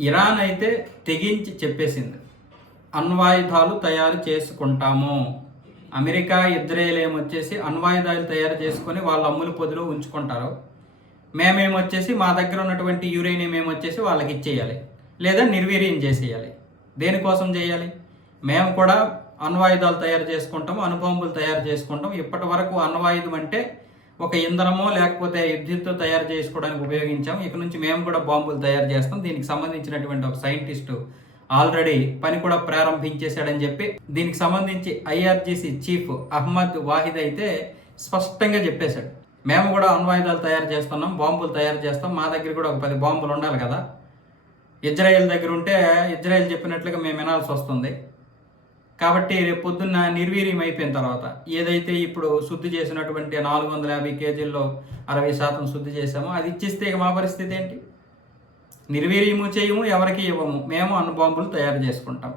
Iran అయితే తెగించి చెప్పేసింది. అణ్వాయుధాలు తయారు చేసుకుంటాము. అమెరికా, ఇజ్రాయెల్ ఏమొచ్చేసి అణ్వాయుధాలు తయారు చేసుకొని వాళ్ళ అమ్ముల పొదిలో ఉంచుకుంటారు. మేమేమొచ్చేసి మా దగ్గర ఉన్నటువంటి యురేనియం ఏమొచ్చేసి వాళ్ళకి ఇచ్చేయాలి, లేదా నిర్వీర్యం చేసేయాలి. దేనికోసం చేయాలి? మేము కూడా అణ్వాయుధాలు తయారు చేసుకుంటాము, అణుబాంబులు తయారు చేసుకుంటాం. ఇప్పటి వరకు అణ్వాయుధం అంటే ఒక ఇంధనమో లేకపోతే విద్యుత్తో తయారు చేసుకోవడానికి ఉపయోగించాం. ఇక నుంచి మేము కూడా బాంబులు తయారు చేస్తాం. దీనికి సంబంధించినటువంటి ఒక సైంటిస్టు ఆల్రెడీ పని కూడా ప్రారంభించేశాడని చెప్పి దీనికి సంబంధించి ఐఆర్జీసీ చీఫ్ అహ్మద్ వాహిద్ అయితే స్పష్టంగా చెప్పేశాడు. మేము కూడా అణ్వాయుధాలు తయారు చేస్తున్నాం, బాంబులు తయారు చేస్తాం. మా దగ్గర కూడా ఒక 10 బాంబులు ఉండాలి కదా. ఇజ్రాయెల్ దగ్గర ఉంటే ఇజ్రాయెల్ చెప్పినట్లుగా మేము వినాల్సి వస్తుంది. కాబట్టి రేపు పొద్దున్న నిర్వీర్యం అయిపోయిన తర్వాత ఏదైతే ఇప్పుడు శుద్ధి చేసినటువంటి 450 కేజీల్లో 60% శుద్ధి చేసామో అది ఇచ్చిస్తే ఇక మా పరిస్థితి ఏంటి? నిర్వీర్యము చేయము, ఎవరికి ఇవ్వము, మేము అణుబాంబులు తయారు చేసుకుంటాం.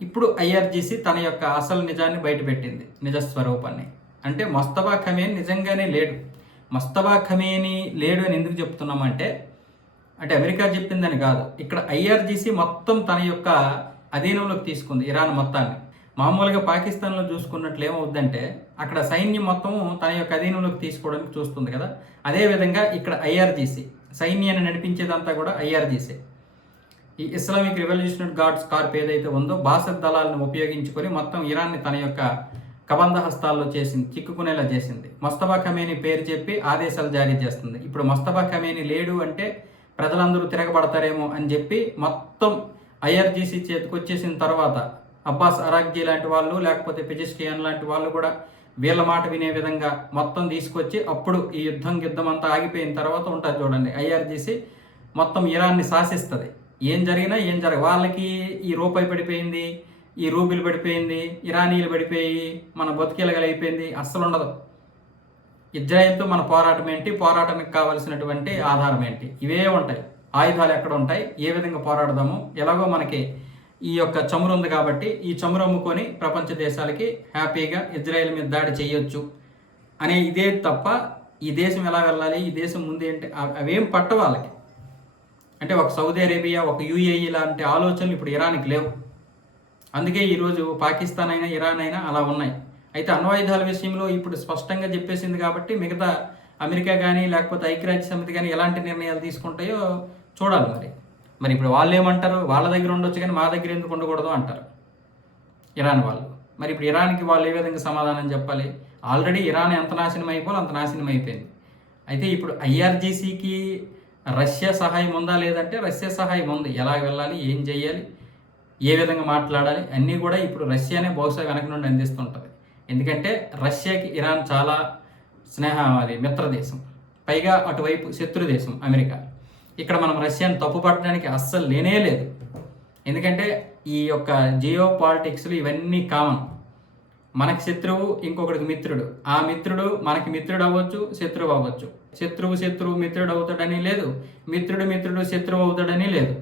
ఇప్పుడు ఐఆర్జీసీ తన యొక్క అసలు నిజాన్ని బయటపెట్టింది, నిజస్వరూపాన్ని. అంటే మొస్తఫా ఖమేని నిజంగానే లేడు. మొస్తఫా ఖమేని లేడు అని ఎందుకు చెప్తున్నామంటే అమెరికా చెప్పిందని కాదు, ఇక్కడ ఐఆర్జీసీ మొత్తం తన యొక్క అధీనంలోకి తీసుకుంది ఇరాన్ మొత్తాన్ని. మామూలుగా పాకిస్తాన్లో చూసుకున్నట్లు ఏమవుద్దంటే అక్కడ సైన్యం మొత్తం తన యొక్క అధీనంలోకి తీసుకోవడానికి చూస్తుంది కదా. అదేవిధంగా ఇక్కడ ఐఆర్జీసీ సైన్యాన్ని నడిపించేదంతా కూడా ఐఆర్జీసీ. ఈ ఇస్లామిక్ రివల్యూషనరీ గార్డ్స్ కార్ప్ ఏదైతే ఉందో బాసత్ దళాలను ఉపయోగించుకొని మొత్తం ఇరాన్ని తన యొక్క కబంధ హస్తాల్లో చేసింది, చిక్కుకునేలా చేసింది. మొస్తఫా ఖమేని పేరు చెప్పి ఆదేశాలు జారీ చేస్తుంది. ఇప్పుడు మొస్తఫా ఖమేని లేడు అంటే ప్రజలందరూ తిరగబడతారేమో అని చెప్పి మొత్తం ఐఆర్జీసీ చేతికి వచ్చేసిన తర్వాత అబ్బాస్ అరాగ్జీ లాంటి వాళ్ళు లేకపోతే పెజిష్కియాన్ లాంటి వాళ్ళు కూడా వీళ్ళ మాట వినే విధంగా మొత్తం తీసుకొచ్చి అప్పుడు ఈ యుద్ధం అంతా ఆగిపోయిన తర్వాత ఉంటుంది చూడండి, ఐఆర్జీసీ మొత్తం ఇరాన్ని శాసిస్తుంది. ఏం జరిగినా వాళ్ళకి ఈ రూపాయి పడిపోయింది, ఈ రూబిల్ పడిపోయింది, ఇరానీలు పడిపోయి మన బతుకెలగలైపోయింది అస్సలు ఉండదు. ఇజ్రాయెల్తో మన పోరాటం ఏంటి, పోరాటానికి కావలసినటువంటి ఆధారం ఏంటి, ఇవే ఉంటాయి. ఆయుధాలు ఎక్కడ ఉంటాయి, ఏ విధంగా పోరాడదాము, ఎలాగో మనకి ఈ యొక్క చమురు ఉంది కాబట్టి ఈ చమురు అమ్ముకొని ప్రపంచ దేశాలకి హ్యాపీగా ఇజ్రాయెల్ మీద దాడి చేయొచ్చు అనే ఇదే తప్ప ఈ దేశం ఎలా వెళ్ళాలి, ఈ దేశం ముందు ఏంటి అవేం పట్ట వాళ్ళకి. అంటే ఒక సౌదీ అరేబియా, ఒక యుఏఈ లాంటి ఆలోచనలు ఇప్పుడు ఇరాన్కి లేవు. అందుకే ఈరోజు పాకిస్తాన్ అయినా ఇరాన్ అయినా అలా ఉన్నాయి. అయితే అణ్వాయుధాల విషయంలో ఇప్పుడు స్పష్టంగా చెప్పేసింది కాబట్టి మిగతా అమెరికా కానీ లేకపోతే ఐక్యరాజ్య సమితి కానీ ఎలాంటి నిర్ణయాలు తీసుకుంటాయో చూడాలి. మరి ఇప్పుడు వాళ్ళు ఏమంటారు, వాళ్ళ దగ్గర ఉండొచ్చు కానీ మా దగ్గర ఎందుకు ఉండకూడదు అంటారు ఇరాన్ వాళ్ళు. మరి ఇప్పుడు ఇరాన్కి వాళ్ళు ఏ విధంగా సమాధానం చెప్పాలి? ఆల్రెడీ ఇరాన్ ఎంత నాశనం అయిపోవాలి అంత నాశనం అయిపోయింది. అయితే ఇప్పుడు ఐఆర్జీసీకి రష్యా సహాయం ఉందా లేదంటే రష్యా సహాయం ఉంది. ఎలా వెళ్ళాలి, ఏం చేయాలి, ఏ విధంగా మాట్లాడాలి అన్నీ కూడా ఇప్పుడు రష్యానే బహుశా వెనక నుండి అందిస్తుంటుంది. ఎందుకంటే రష్యాకి ఇరాన్ చాలా మిత్రదేశం, పైగా అటువైపు శత్రు దేశం అమెరికా. ఇక్కడ మనం రష్యాను తప్పుపట్టడానికి అస్సలు లేనే లేదు. ఎందుకంటే ఈ యొక్క జియో పాలిటిక్స్లు ఇవన్నీ కామన్. మనకి శత్రువు ఇంకొకటికి మిత్రుడు, ఆ మిత్రుడు మనకి మిత్రుడు అవ్వచ్చు, శత్రువు అవ్వచ్చు. శత్రువు మిత్రుడు అవుతాడని లేదు, మిత్రుడు శత్రువు అవుతాడని లేదు.